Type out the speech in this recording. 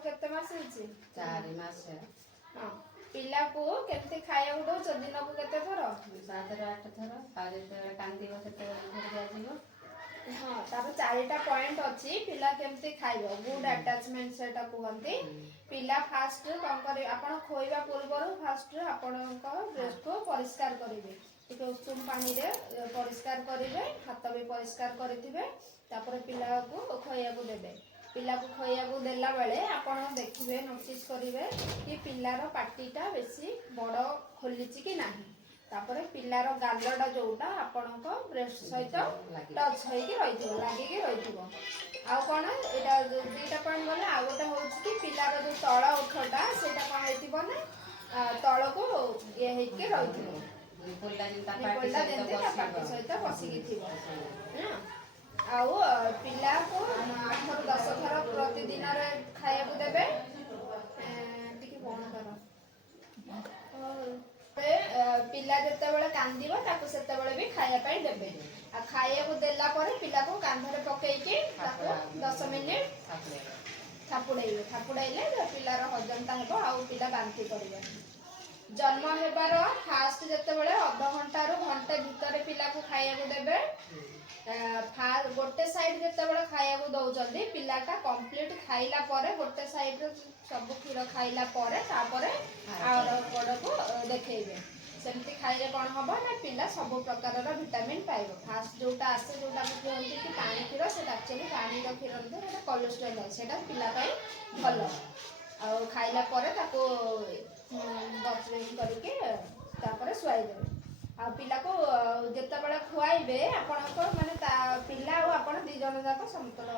को केते मास होइछि 4 मास हां पिला को केते खाया को दो दिन को केते थरो 7 ରୁ 8 थर आ जेते कांदीबो सेते घर जा जीवो हाँ तार चारिटा पॉइंट अच्छी पिला केमती खाइबो गुड अटैचमेंट सेटा कहंती पिला फास्ट कौन करे आपण खोइबा पूर्व फास्ट आपण ब्रेस्ट को परिष्कार करिवे एक उषुम पानी रे परिष्कार करिवे हाथ भी परिष्कार करिथिबे तापर पिला को खोइया को देबे पिला को खोइया को देला बेले आपण देखिबे नोटिस करिवे कि पिलार पाटीटा बेसी बड़ खोलिछि कि नाही तापर पिलार गालडा जोटा आपणक ब्रेस्ट सहित टच होइके रहिथिबो लागिके रहिथिबो आउ कोन एटा दुईटा पॉइंट गले आ गोटे होछि कि पिलार जो तळ उठटा सेटा कोन हेतिबो ना तळ को ये हेके रहिथिबो निपुलला जिता पाटी सहित बसिके थिबो आउ पिला को 8 ରୁ 10 थर प्रतिदिन रे खाया को देबे टिके कोन करो पिला जते बेले कांदीबो ताको सेते बेले भी खाया पाई देबे आ खाया को देला परे पिला को कांधरे पकई के ताको 10 मिनिट थापुड़ाइले पिलार हजमता हेबो आ पिला बांती करिवे जन्म हेबार फास्ट जते बेले आधा घंटा रो घंटे भीतर पिला को खाया को देबे गोटे साइड जते बेले खाया को दउचंदी पिलाटा कंप्लीट खाइला परे गोटे साइड सब क्षीर खाइला परे तापरे आर बड़ को देखैबे सेमती खाइले कोन हबो ना पिला सब प्रकार रो विटामिन पाइबो फास्ट जोटा आसे जोटा को कहंती कि पानी क्षीर सेटा एक्चुअली पानी रो क्षीर रे सेटा कोलेस्ट्रॉल है सेटा पिला पई भलो आ खाइला परे ताको बचमेंट करके तापरे सुआई देबे आ पिला को जते बेले खुआइबे आपन को माने पिला और आपन दी जन जाक समतल